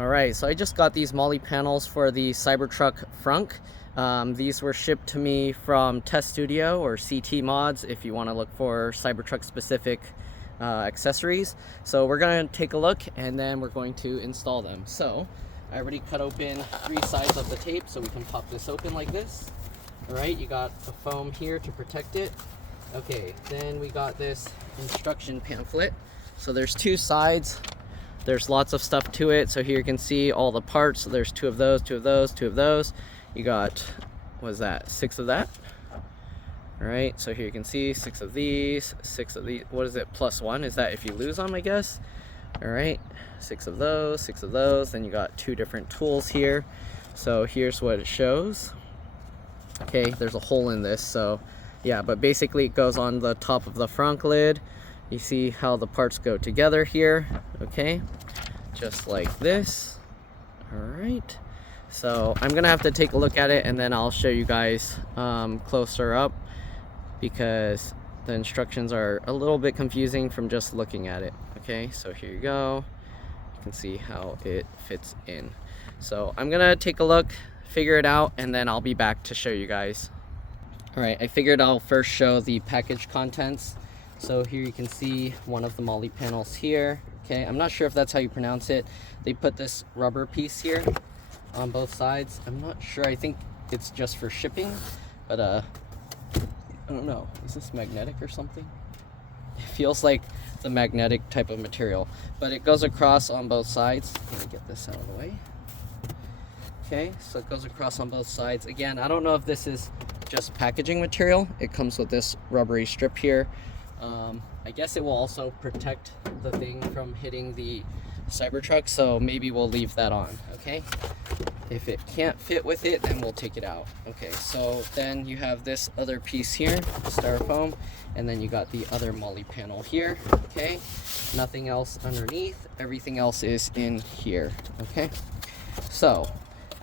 Alright, so I just got these Molle panels for the Cybertruck frunk. These were shipped to me from TesStudio or CTMods if you want to look for Cybertruck specific accessories. So we're going to take a look and then we're going to install them. So I already cut open 3 sides of the tape so we can pop this open like this. Alright, you got the foam here to protect it. Okay, then we got this instruction pamphlet. So there's 2 sides. There's lots of stuff to it. So here you can see all the parts. So there's 2 of those, 2 of those, 2 of those. You got, what is that, 6 of that. All right, so here you can see 6 of these, 6 of these. What is it, +1? Is that if you lose them, I guess? All right, 6 of those, 6 of those. Then you got 2 different tools here. So here's what it shows. Okay, there's a hole in this. So yeah, but basically it goes on the top of the frunk lid. You see how the parts go together here, okay? Just like this. All right. So I'm gonna have to take a look at it and then I'll show you guys closer up because the instructions are a little bit confusing from just looking at it. Okay, so here you go. You can see how it fits in. So I'm gonna take a look, figure it out, and then I'll be back to show you guys. All right, I figured I'll first show the package contents. So here you can see one of the Molle panels here. Okay, I'm not sure if that's how you pronounce it. They put this rubber piece here on both sides. I'm not sure, I think it's just for shipping, but I don't know. Is this magnetic or something? It feels like the magnetic type of material, but it goes across on both sides. Let me get this out of the way. Okay, so it goes across on both sides. Again, I don't know if this is just packaging material. It comes with this rubbery strip here. I guess it will also protect the thing from hitting the Cybertruck, so maybe we'll leave that on, okay? If it can't fit with it, then we'll take it out. Okay, so then you have this other piece here, styrofoam, and then you got the other Molle panel here, okay? Nothing else underneath, everything else is in here, okay? So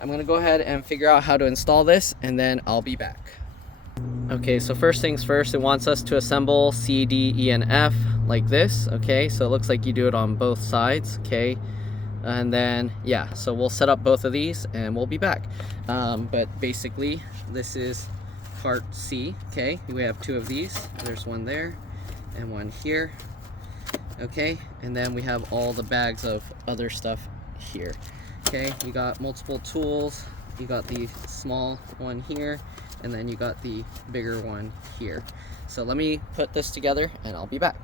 I'm gonna go ahead and figure out how to install this, and then I'll be back. Okay, so first things first, it wants us to assemble C, D, E, and F like this, okay? So it looks like you do it on both sides, okay? And then, yeah, so we'll set up both of these and we'll be back. But basically, this is part C, okay? We have 2 of these. There's one there and one here, okay? And then we have all the bags of other stuff here, okay? You got multiple tools. You got the small one here, and then you got the bigger one here. So let me put this together and I'll be back.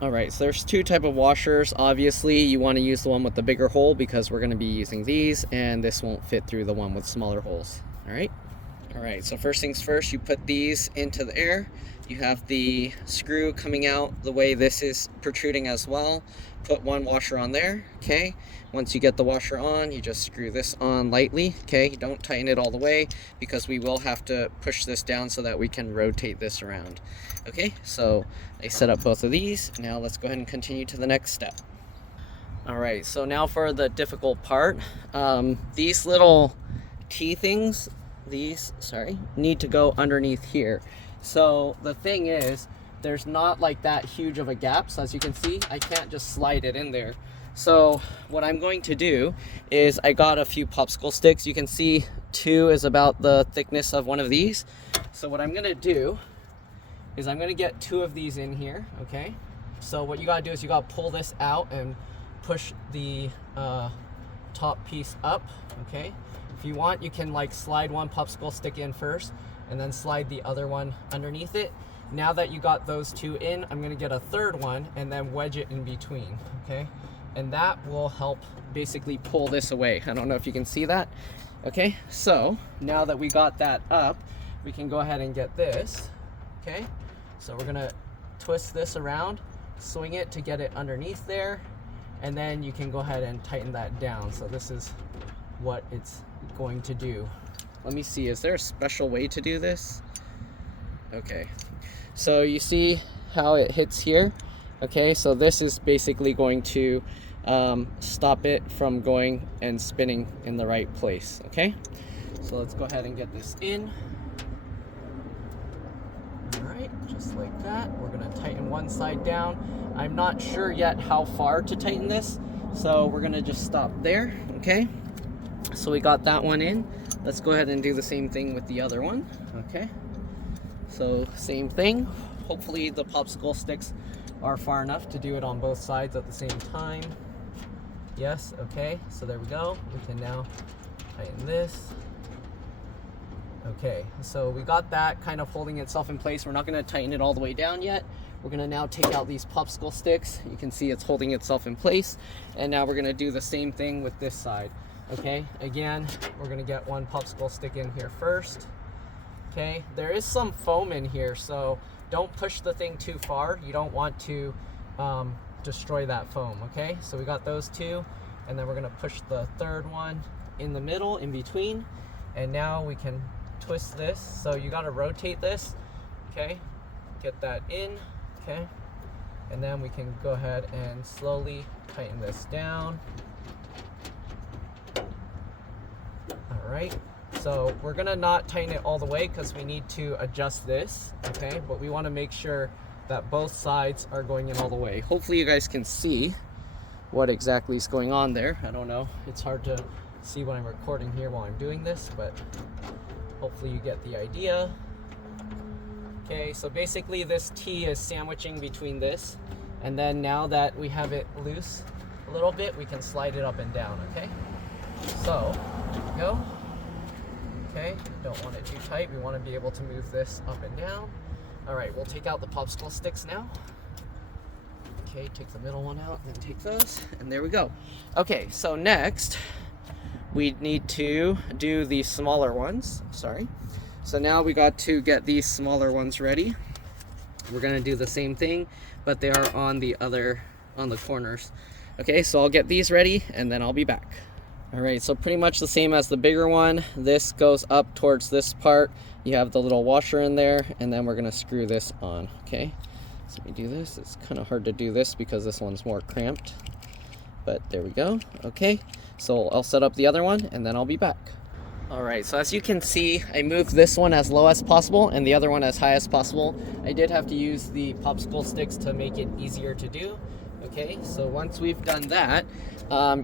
All right, so there's 2 type of washers. Obviously you want to use the one with the bigger hole because we're going to be using these, and this won't fit through the one with smaller holes. All right, so first things first, you put these into the air. You have the screw coming out the way this is protruding as well. Put one washer on there, okay? Once you get the washer on, you just screw this on lightly, okay? Don't tighten it all the way because we will have to push this down so that we can rotate this around. Okay, so I set up both of these. Now let's go ahead and continue to the next step. All right, so now for the difficult part. These little T things, need to go underneath here. So the thing is, there's not like that huge of a gap. So as you can see, I can't just slide it in there. So what I'm going to do is I got a few popsicle sticks. You can see 2 is about the thickness of one of these. So what I'm gonna do is I'm gonna get 2 of these in here, okay? So what you gotta do is you gotta pull this out and push the top piece up, okay? If you want, you can like slide one popsicle stick in first and then slide the other one underneath it. Now that you got those 2 in, I'm gonna get a 3rd one and then wedge it in between, okay? And that will help basically pull this away. I don't know if you can see that. Okay, so now that we got that up, we can go ahead and get this, okay? So we're gonna twist this around, swing it to get it underneath there, and then you can go ahead and tighten that down. So this is what it's going to do. Let me see, is there a special way to do this? Okay, so you see how it hits here? Okay, so this is basically going to stop it from going and spinning in the right place, okay? So let's go ahead and get this in. All right, just like that. We're gonna tighten one side down. I'm not sure yet how far to tighten this. So we're gonna just stop there, okay? So we got that one in. Let's go ahead and do the same thing with the other one, okay? So same thing. Hopefully the popsicle sticks are far enough to do it on both sides at the same time. Yes, okay, so there we go. We can now tighten this. Okay, so we got that kind of holding itself in place. We're not gonna tighten it all the way down yet. We're gonna now take out these popsicle sticks. You can see it's holding itself in place. And now we're gonna do the same thing with this side. Okay, again, we're gonna get one popsicle stick in here first. Okay, there is some foam in here, so don't push the thing too far. You don't want to destroy that foam, okay? So we got those two, and then we're gonna push the third one in the middle, in between, and now we can twist this. So you gotta rotate this, okay? Get that in, okay? And then we can go ahead and slowly tighten this down. All right, so we're gonna not tighten it all the way because we need to adjust this, okay? But we wanna make sure that both sides are going in all the way. Hopefully you guys can see what exactly is going on there. I don't know, it's hard to see when I'm recording here while I'm doing this, but hopefully you get the idea. Okay, so basically this T is sandwiching between this, and then now that we have it loose a little bit, we can slide it up and down, okay? So, there we go. Okay, don't want it too tight. We want to be able to move this up and down. All right, we'll take out the popsicle sticks now. Okay, take the middle one out, and then take those, and there we go. Okay, so next, we need to do the smaller ones, sorry. So now we got to get these smaller ones ready. We're gonna do the same thing, but they are on the corners. Okay, so I'll get these ready, and then I'll be back. All right, so pretty much the same as the bigger one. This goes up towards this part. You have the little washer in there, and then we're gonna screw this on, okay? So let me do this. It's kind of hard to do this because this one's more cramped, but there we go. Okay, so I'll set up the other one, and then I'll be back. All right, so as you can see, I moved this one as low as possible and the other one as high as possible. I did have to use the popsicle sticks to make it easier to do. Okay, so once we've done that,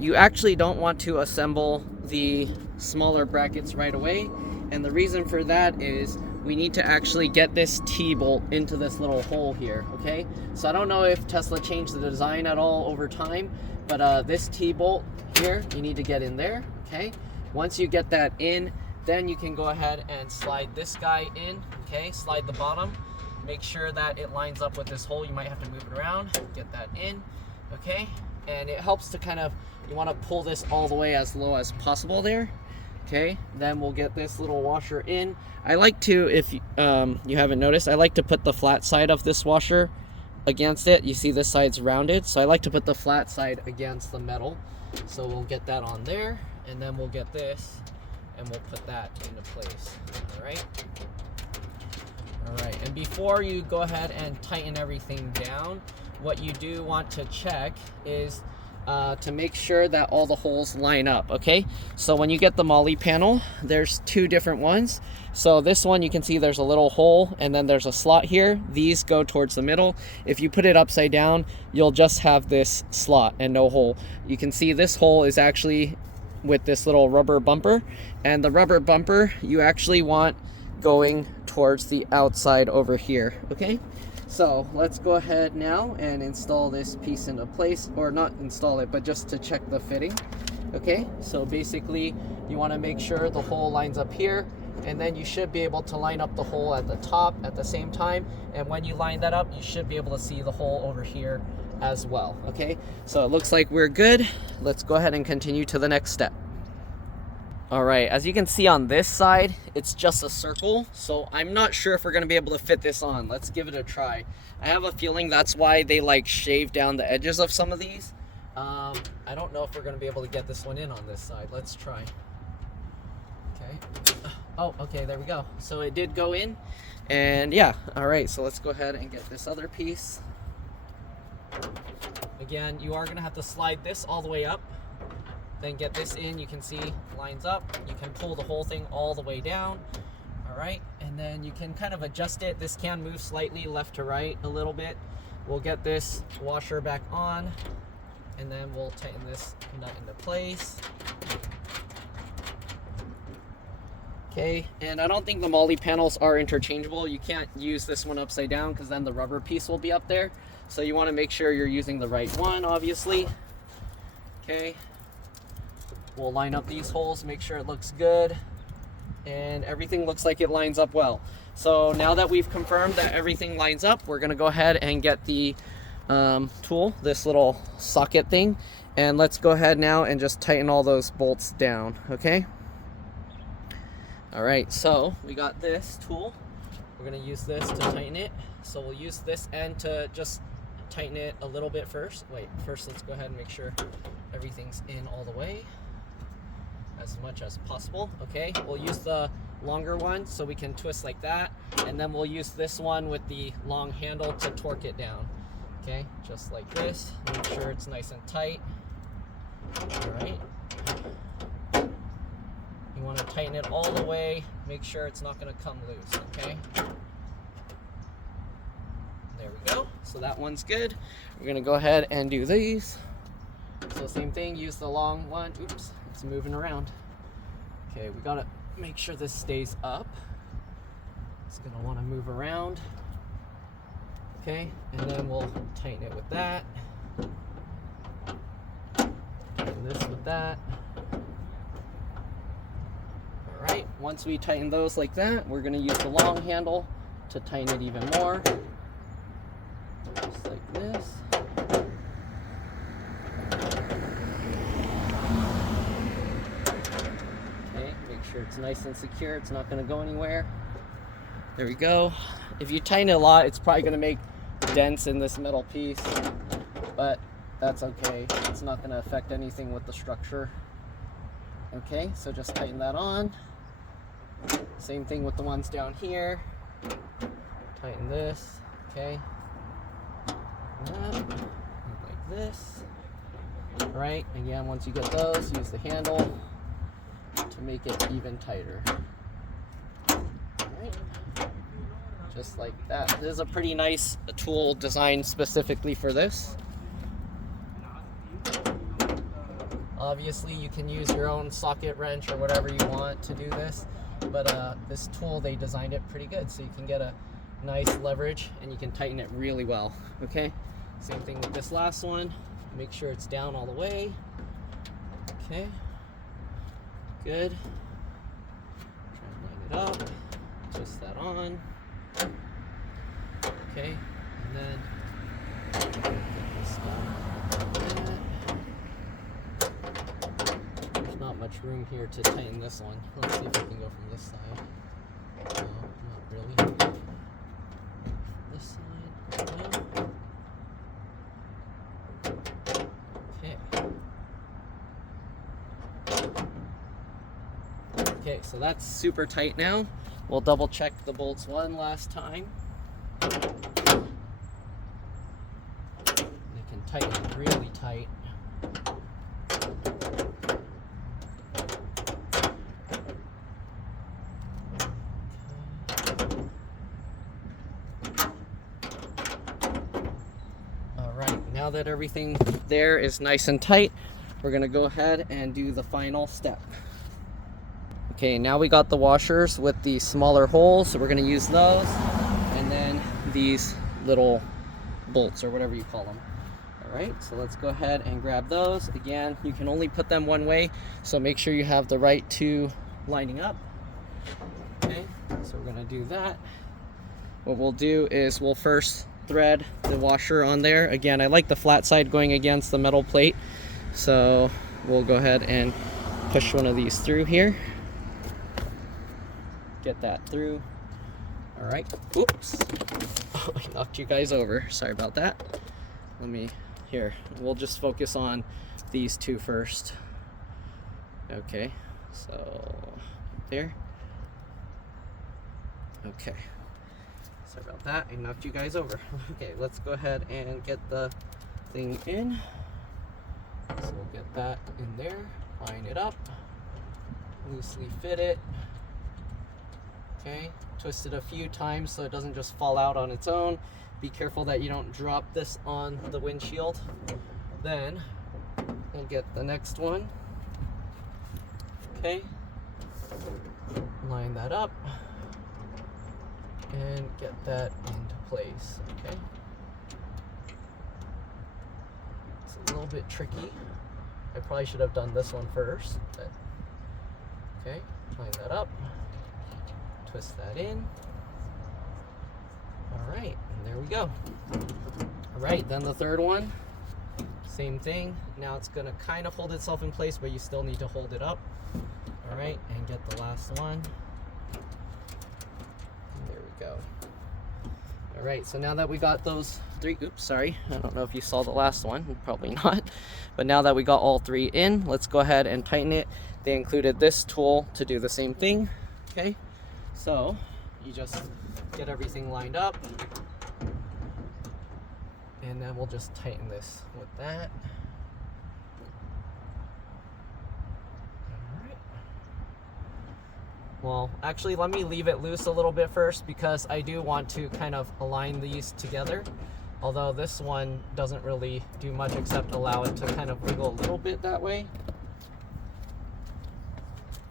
you actually don't want to assemble the smaller brackets right away. And the reason for that is we need to actually get this T-bolt into this little hole here, okay? So I don't know if Tesla changed the design at all over time, but this T-bolt here, you need to get in there, okay? Once you get that in, then you can go ahead and slide this guy in, okay? Slide the bottom. Make sure that it lines up with this hole. You might have to move it around, get that in, okay? And it helps to kind of, you want to pull this all the way as low as possible there, okay? Then we'll get this little washer in. I like to, if you haven't noticed, I like to put the flat side of this washer against it. You see this side's rounded, so I like to put the flat side against the metal. So we'll get that on there, and then we'll get this, and we'll put that into place, all right? All right, and before you go ahead and tighten everything down, what you do want to check is to make sure that all the holes line up, okay? So when you get the Molle panel, there's two different ones. So this one, you can see there's a little hole, and then there's a slot here. These go towards the middle. If you put it upside down, you'll just have this slot and no hole. You can see this hole is actually with this little rubber bumper, and the rubber bumper you actually want going towards the outside over here, okay? So let's go ahead now and install this piece into place, or not install it, but just to check the fitting, okay? So basically you want to make sure the hole lines up here, and then you should be able to line up the hole at the top at the same time, and when you line that up, you should be able to see the hole over here as well, okay? So it looks like we're good. Let's go ahead and continue to the next step. All right, as you can see on this side, it's just a circle, so I'm not sure if we're gonna be able to fit this on. Let's give it a try. I have a feeling that's why they like shave down the edges of some of these. I don't know if we're gonna be able to get this one in on this side. Let's try. Okay. Oh, okay, there we go. So it did go in, and yeah, all right, so let's go ahead and get this other piece. Again, you are gonna have to slide this all the way up, then get this in. You can see lines up. You can pull the whole thing all the way down. All right, and then you can kind of adjust it. This can move slightly left to right a little bit. We'll get this washer back on. and then we'll tighten this nut into place. Okay, and I don't think the Molle panels are interchangeable. You can't use this one upside down because then the rubber piece will be up there. So you want to make sure you're using the right one, obviously. Okay, we'll line up these holes, make sure it looks good, and everything looks like it lines up well. So now that we've confirmed that everything lines up, we're going to go ahead and get the tool, this little socket thing, and let's go ahead now and just tighten all those bolts down. Okay. All right, so we got this tool. We're gonna use this to tighten it. So we'll use this end to just tighten it a little bit first. Wait, first let's go ahead and make sure everything's in all the way as much as possible. Okay, we'll use the longer one so we can twist like that, and then we'll use this one with the long handle to torque it down. Okay, just like this. Make sure it's nice and tight. All right. You want to tighten it all the way, make sure it's not going to come loose, okay? There we go. So that one's good. We're going to go ahead and do these. So same thing, use the long one. Oops, it's moving around. Okay, we got to make sure this stays up. It's going to want to move around. Okay, and then we'll tighten it with that. Tighten this with that. Alright, once we tighten those like that, we're going to use the long handle to tighten it even more. Just like this. Okay, make sure it's nice and secure, it's not going to go anywhere. There we go. If you tighten it a lot, it's probably going to make dents in this metal piece, but that's okay. It's not going to affect anything with the structure. Okay, so just tighten that on. Same thing with the ones down here. Tighten this, okay. That, like this. Alright, again, once you get those, use the handle to make it even tighter. Alright, just like that. This is a pretty nice tool designed specifically for this. Obviously, you can use your own socket wrench or whatever you want to do this, but this tool, they designed it pretty good, so you can get a nice leverage and you can tighten it really well. Okay, same thing with this last one. Make sure it's down all the way. Okay, good. Try and line it up. Twist that on. Okay, and then get this done. There's not much room here to tighten this one. Let's see if we can go from this side. No, not really. This side. No. Okay, so that's super tight now. We'll double check the bolts one last time. They can tighten it really tight. All right, now that everything there is nice and tight, we're gonna go ahead and do the final step. Okay, now we got the washers with the smaller holes, so we're going to use those, and then these little bolts, or whatever you call them. Alright, so let's go ahead and grab those. Again, you can only put them one way, so make sure you have the right two lining up. Okay, so we're going to do that. What we'll do is we'll first thread the washer on there. Again, I like the flat side going against the metal plate, so we'll go ahead and push one of these through here. Get that through. All right. Oops. Oh, I knocked you guys over. Sorry about that. Here, we'll just focus on these two first. Okay, so there. Okay. Sorry about that. I knocked you guys over. Okay, let's go ahead and get the thing in. So we'll get that in there, line it up, loosely fit it. Okay, twist it a few times so it doesn't just fall out on its own. Be careful that you don't drop this on the windshield. Then and get the next one. Okay, line that up and get that into place. Okay, it's a little bit tricky. I probably should have done this one first, but okay, line that up, twist that in. All right, and there we go. All right, then the third one, same thing. Now it's gonna kind of hold itself in place, but you still need to hold it up. All right, and get the last one. And there we go. All right, so now that we got those three, oops, sorry. I don't know if you saw the last one, probably not. But now that we got all three in, let's go ahead and tighten it. They included this tool to do the same thing, okay? So you just get everything lined up, and then we'll just tighten this with that. All right. Well, actually, let me leave it loose a little bit first, because I do want to kind of align these together. Although this one doesn't really do much except allow it to kind of wiggle a little bit that way.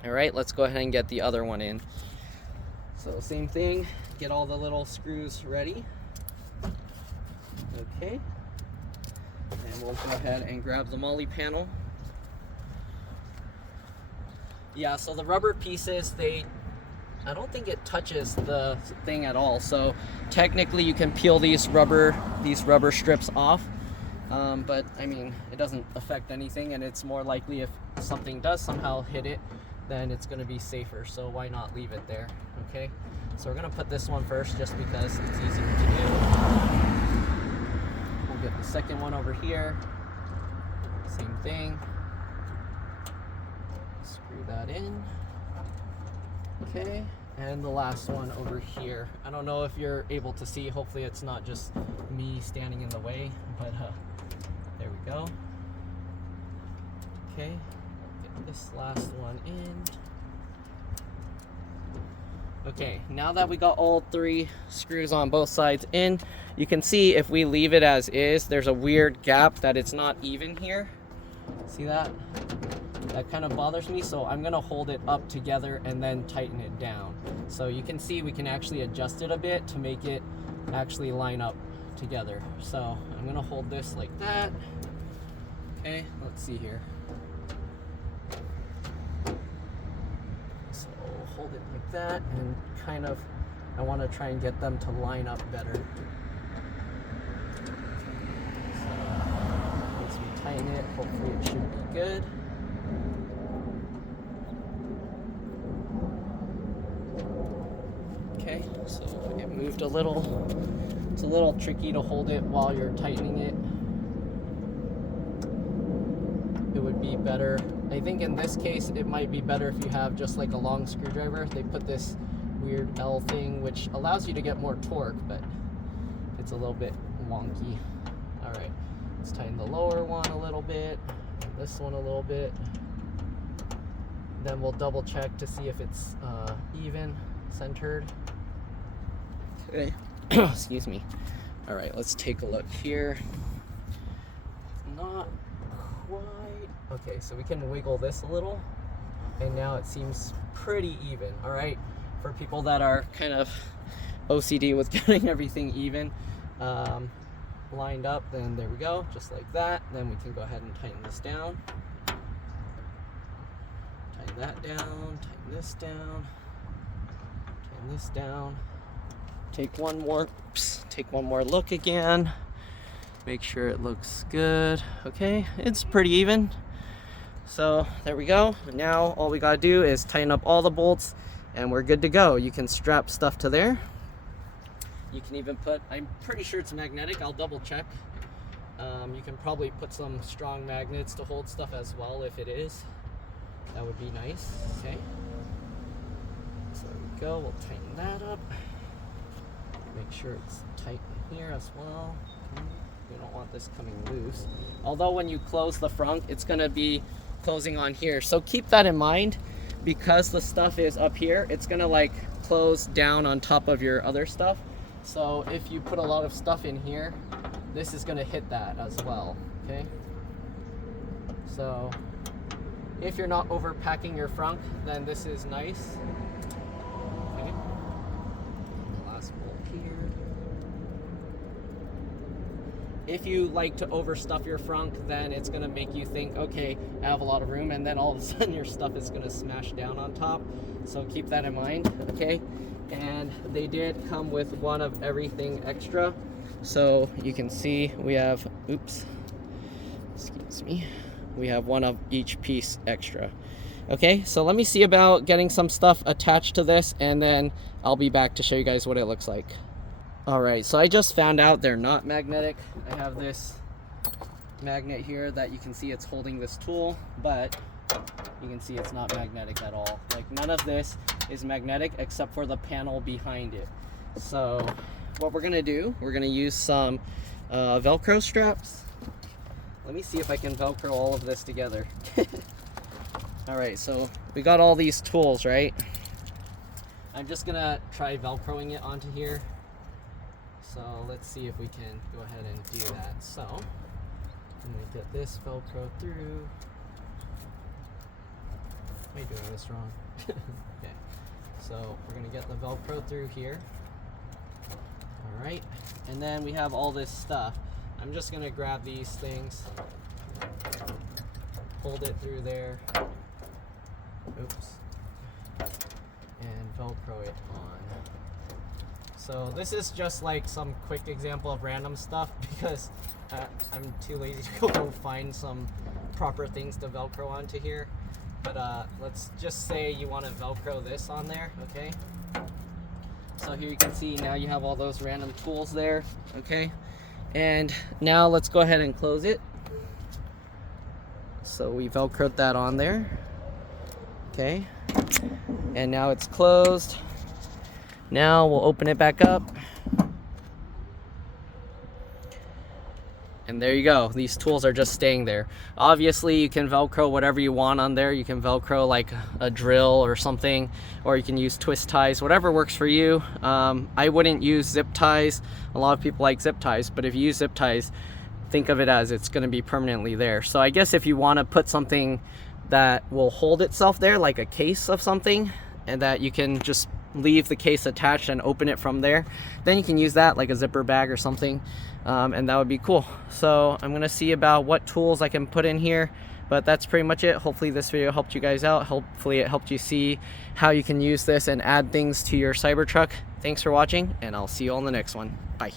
All right, let's go ahead and get the other one in. So same thing, get all the little screws ready. Okay, and we'll go ahead and grab the Molle panel. Yeah, so the rubber pieces, I don't think it touches the thing at all. So technically you can peel these rubber strips off, but I mean, it doesn't affect anything, and it's more likely if something does somehow hit it, then it's gonna be safer. So why not leave it there, okay? So we're gonna put this one first just because it's easier to do. We'll get the second one over here, same thing. Screw that in. Okay, and the last one over here. I don't know if you're able to see, hopefully it's not just me standing in the way, but there we go. Okay, get this last one in. Okay, now that we got all three screws on both sides in, you can see if we leave it as is, there's a weird gap that it's not even here. See that? That kind of bothers me, so I'm gonna hold it up together and then tighten it down. So you can see we can actually adjust it a bit to make it actually line up together. So I'm gonna hold this like that. Okay, let's see here. So hold it like that, and kind of, I wanna try and get them to line up better. So once we tighten it, hopefully it should be good. Okay, so it moved a little. It's a little tricky to hold it while you're tightening it. It would be better, I think in this case, it might be better if you have just like a long screwdriver. They put this weird L thing which allows you to get more torque, but it's a little bit wonky. All right, let's tighten the lower one a little bit, and this one a little bit. Then we'll double check to see if it's even, centered. Okay, excuse me. All right, let's take a look here. Not quite. Okay, so we can wiggle this a little, and now it seems pretty even. All right, for people that are kind of OCD with getting everything even, lined up, then there we go, just like that. Then we can go ahead and tighten this down. Tighten that down, tighten this down, tighten this down. Take one more look again. Make sure it looks good. Okay, it's pretty even. So there we go. Now all we gotta do is tighten up all the bolts and we're good to go. You can strap stuff to there. You can even put, I'm pretty sure it's magnetic, I'll double check. You can probably put some strong magnets to hold stuff as well if it is. That would be nice, okay? So there we go, we'll tighten that up. Make sure it's tight in here as well. Okay. We don't want this coming loose. Although when you close the frunk, it's gonna be closing on here. So keep that in mind, because the stuff is up here, it's gonna like close down on top of your other stuff. So if you put a lot of stuff in here, this is gonna hit that as well, okay? So if you're not overpacking your frunk, then this is nice. Okay. Last bolt here. If you like to overstuff your frunk, then it's gonna make you think, okay, I have a lot of room, and then all of a sudden your stuff is gonna smash down on top. So keep that in mind, okay? And they did come with one of everything extra. So you can see we have, oops, excuse me, we have one of each piece extra. Okay, so let me see about getting some stuff attached to this, and then I'll be back to show you guys what it looks like. All right, so I just found out they're not magnetic. I have this magnet here that you can see it's holding this tool, but you can see it's not magnetic at all. Like, none of this is magnetic except for the panel behind it. So what we're gonna do, we're gonna use some Velcro straps. Let me see if I can Velcro all of this together. All right, so we got all these tools, right? I'm just gonna try Velcroing it onto here. So let's see if we can go ahead and do that. So I'm gonna get this Velcro through. Am I doing this wrong? Okay, so we're gonna get the Velcro through here. All right, and then we have all this stuff. I'm just gonna grab these things, hold it through there, oops, and Velcro it on. So this is just like some quick example of random stuff because I'm too lazy to go find some proper things to Velcro onto here. But let's just say you want to Velcro this on there, okay? So here you can see now you have all those random tools there, okay? And now let's go ahead and close it. So we Velcroed that on there, okay? And now it's closed. Now we'll open it back up. And there you go. These tools are just staying there. Obviously, you can Velcro whatever you want on there. You can Velcro like a drill or something, or you can use twist ties, whatever works for you. I wouldn't use zip ties. A lot of people like zip ties, but if you use zip ties, think of it as it's going to be permanently there. So I guess if you want to put something that will hold itself there, like a case of something, and that you can just leave the case attached and open it from there, then you can use that like a zipper bag or something, and that would be cool. So I'm gonna see about what tools I can put in here, but that's pretty much it. Hopefully this video helped you guys out. Hopefully it helped you see how you can use this and add things to your Cybertruck. Thanks for watching, and I'll see you on the next one. Bye.